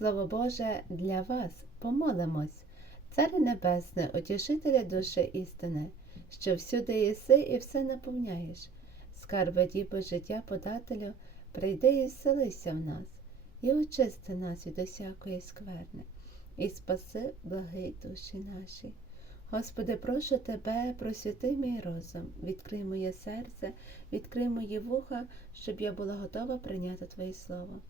Слово Боже для вас помолимось, Царе Небесне, утішителя душі істини, що всюди єси і все наповняєш. Скарби діби життя подателю, прийди і вселися в нас, і очисти нас від усякої скверни, і спаси благий душі наші. Господи, прошу Тебе, просвіти мій розум, відкрий моє серце, відкрий мої вуха, щоб я була готова прийняти Твоє Слово.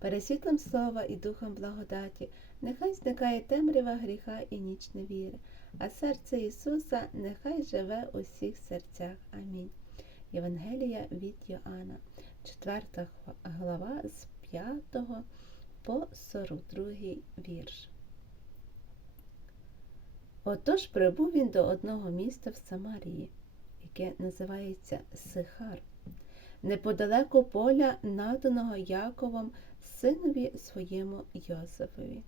Пересвітлом слова і духом благодаті, нехай зникає темрява гріха і ніч невіри, а серце Ісуса нехай живе у всіх серцях. Амінь. Євангелія від Йоанна, 4 глава з 5 по 42 вірш. Отож прибув він до одного міста в Самарії, яке називається Сихар, неподалеку поля, наданого Яковом синові своєму Йосифові.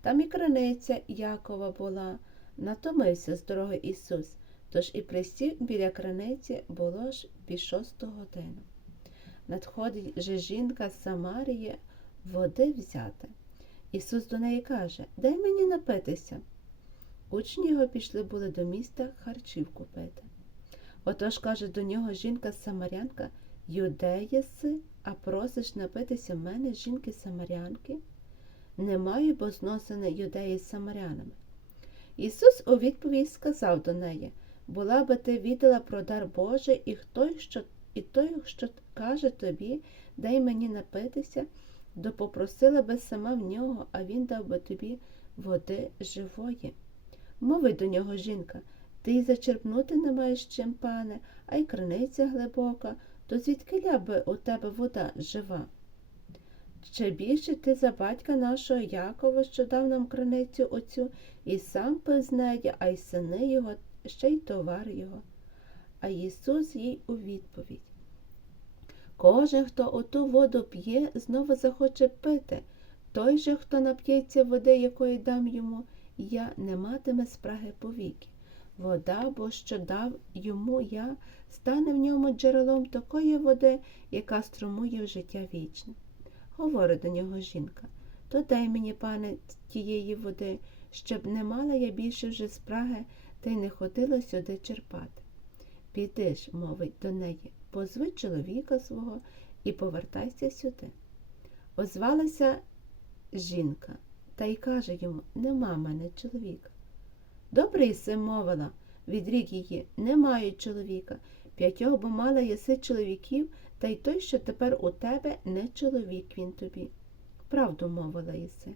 Там і криниця Якова була, натомився з дороги Ісус, тож і пристів біля криниці було ж під шосту годину. Надходить же жінка з Самарії води взяти. Ісус до неї каже Дай мені напитися. Учні його пішли були до міста харчів купити. Отож каже до нього жінка Самарянка Юдея си, а просиш напитися в мене жінки Самарянки? Немає, бо зносини юдеї з самарянами. Ісус у відповідь сказав до неї була би ти віддала про дар Божий, і той, що, і той, що каже тобі, дай мені напитися, то попросила би сама в нього, а він дав би тобі води живої. Мовить до нього жінка, ти й зачерпнути не маєш чим, пане, а й криниця глибока, то звідкиля би у тебе вода жива? Ще більше ти за батька нашого Якова, що дав нам криницю оцю, і сам пив неї, а й сини його, ще й товар його. А Ісус їй у відповідь. Кожен, хто оту воду п'є, знову захоче пити. Той же, хто нап'ється води, якої дам йому, я не матиме спраги повіки. Вода, бо що дав йому я, стане в ньому джерелом такої води, яка струмує в життя вічне. Говорить до нього жінка, то дай мені, пане, тієї води, щоб не мала я більше вже спраги, та й не ходила сюди черпати. Піди ж, мовить до неї, позви чоловіка свого і повертайся сюди. Озвалася жінка та й каже йому Нема мене чоловіка. Добре єси мовила, відрік її, немає чоловіка. П'ятьох бо мала єси чоловіків, та й той, що тепер у тебе, не чоловік він тобі. Правду мовила єси.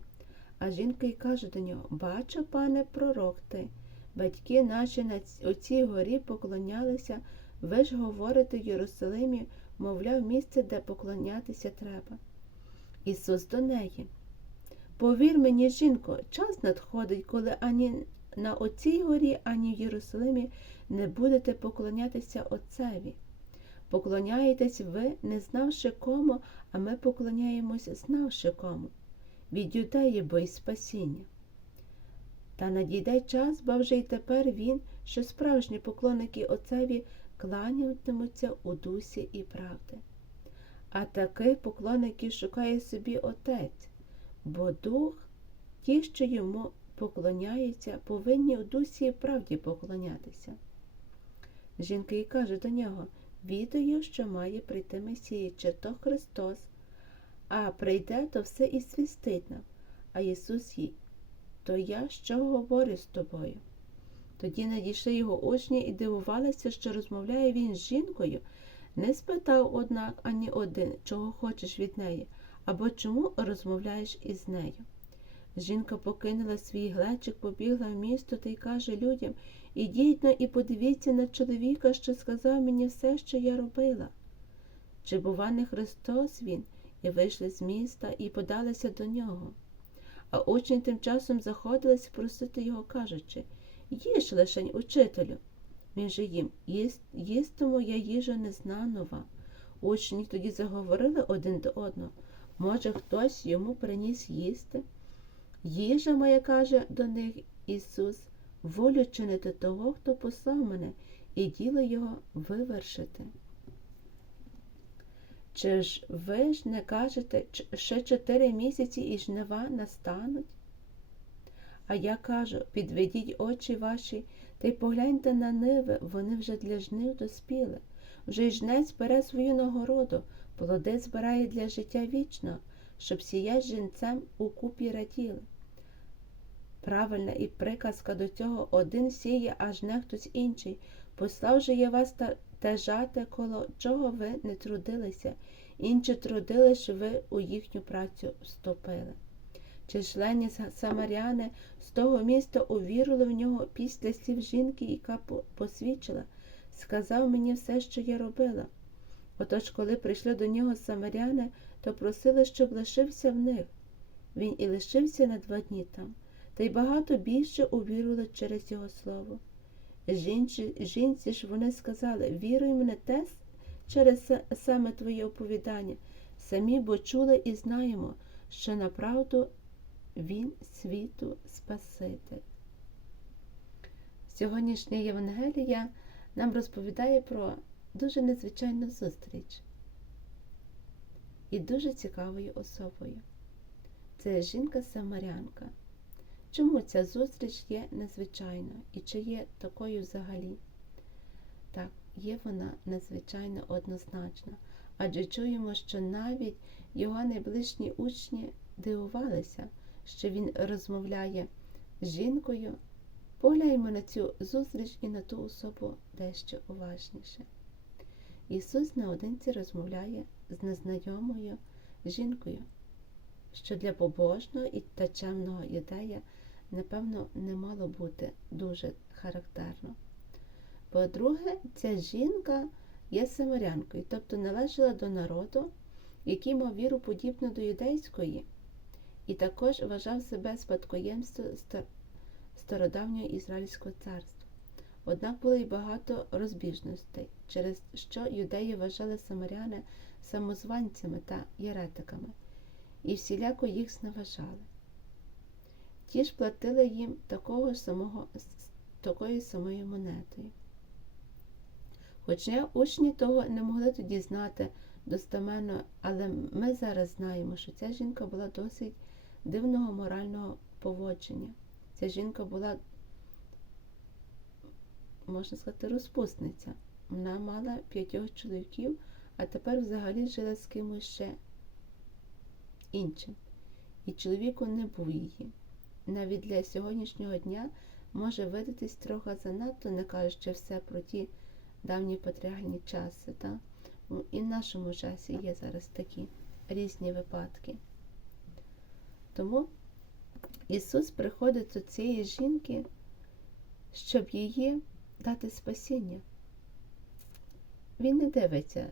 А жінка й каже до нього Бачу, пане, пророк ти. Батьки наші на цій горі поклонялися, ви ж говорите в Єрусалимі, мовляв, місце, де поклонятися треба. Ісус до неї. Повір мені, жінко, час надходить, коли ані на оцій горі, ані в Єрусалимі не будете поклонятися Отцеві. Поклоняєтесь ви, не знавши кому, а ми поклоняємось, знавши кому. Від юдеї бо й спасіння. Та надійде час, бо вже й тепер він, що справжні поклонники Отцеві кланятимуться у дусі і правди. А таких поклонників шукає собі Отець бо дух, ті, що йому поклоняються, повинні у дусі і правді поклонятися. Жінка й каже до нього відаю, що має прийти Месія, чи то Христос, а прийде, то все і свістить нам, а Ісус їй, то я що говорю з тобою? Тоді надійшли його учні і дивувалися, що розмовляє він з жінкою, не спитав, однак, ані один, чого хочеш від неї або чому розмовляєш із нею. Жінка покинула свій глечик, побігла в місто та й каже людям Ідіть на і подивіться на чоловіка, що сказав мені все, що я робила. Чи, бува, не Христос він, і вийшли з міста і подалися до нього. А учні тим часом заходились просити його, кажучи Їж лишень, учителю. Він же їм їстиму я їжа незнанова. Учні тоді заговорили один до одного. Може, хтось йому приніс їсти? Їжа моя каже до них Ісус, волю чинити того, хто послав мене, і діло його вивершити. Чи ж ви ж не кажете, ще чотири місяці і жнива настануть? А я кажу, підведіть очі ваші та й погляньте на ниви, вони вже для жнив доспіли. Вже й жнець бере свою нагороду, плоди збирає для життя вічного, щоб сія жінцем у купі раділи. Правильна і приказка до цього один сіє, а жне хтось інший. Послав же я вас та, та коло чого ви не трудилися, інші трудили, що ви у їхню працю вступили. Чи члені самаряни з того міста увірили в нього після слів жінки, яка посвідчила, сказав мені все, що я робила. Отож, коли прийшли до нього самаряни, то просили, щоб лишився в них. Він і лишився на два дні там, та й багато більше увірили через його слово. Жінці, жінці ж вони сказали, віруй мене те через саме твоє оповідання. Самі бо чули і знаємо, що направду він світу Спаситель. Сьогоднішня Євангелія нам розповідає про дуже незвичайну зустріч і дуже цікавою особою. Це жінка-самарянка. Чому ця зустріч є незвичайною і чи є такою взагалі? Так, є вона надзвичайно однозначна, адже чуємо, що навіть його найближні учні дивувалися, що він розмовляє з жінкою. Погляньмо на цю зустріч і на ту особу дещо уважніше. Ісус наодинці розмовляє з незнайомою жінкою, що для побожного і та чемного юдея, напевно, не мало бути дуже характерно. По-друге, ця жінка є самарянкою, тобто належала до народу, який мав віру подібну до юдейської, і також вважав себе спадкоємством стародавнього Ізраїльського царства. Однак було й багато розбіжностей, через що юдеї вважали самаряни самозванцями та єретиками, і всіляко їх зневажали. Ті ж платили їм такого ж самого, с- такою самою монетою. Хоча учні того не могли тоді знати достеменно, але ми зараз знаємо, що ця жінка була досить дивного морального поводження. Ця жінка була, можна сказати, розпусниця. Вона мала п'ятьох чоловіків, а тепер взагалі жила з кимось ще іншим. І чоловіку не був її. Навіть для сьогоднішнього дня може видатись трохи занадто, не кажучи все про ті давні патріархальні часи. Та? І в нашому часі є зараз такі різні випадки. Тому Ісус приходить до цієї жінки, щоб її дати спасіння. Він не дивиться,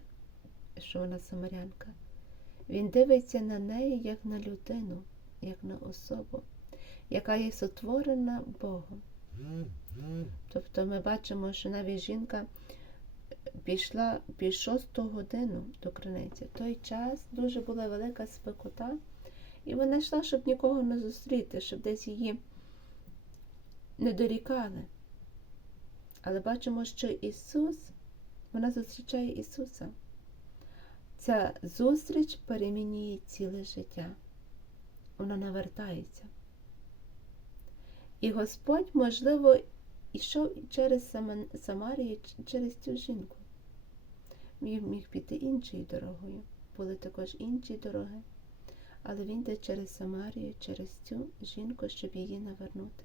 що вона самарянка. Він дивиться на неї як на людину, як на особу, яка є сотворена Богом. Тобто ми бачимо, що навіть жінка пішла під годину до криниці. В той час дуже була велика спекота, і вона йшла, щоб нікого не зустріти, щоб десь її не дорікали. Але бачимо, що Ісус, вона зустрічає Ісуса. Ця зустріч перемінює ціле життя. Вона навертається. І Господь, можливо, йшов через Самарію через цю жінку. Міг, міг піти іншою дорогою. Були також інші дороги. Але він йде через Самарію, через цю жінку, щоб її навернути.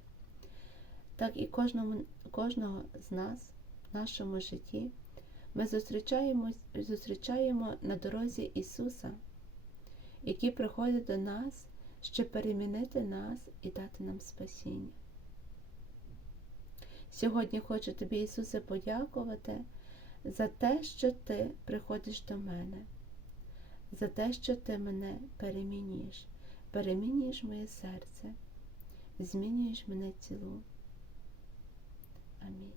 Так і кожному, кожного з нас в нашому житті ми зустрічаємо, зустрічаємо на дорозі Ісуса, який приходить до нас, щоб перемінити нас і дати нам спасіння. Сьогодні хочу тобі, Ісусе, подякувати за те, що ти приходиш до мене, за те, що ти мене перемінюєш, перемінюєш моє серце, змінюєш мене цілу. Амінь.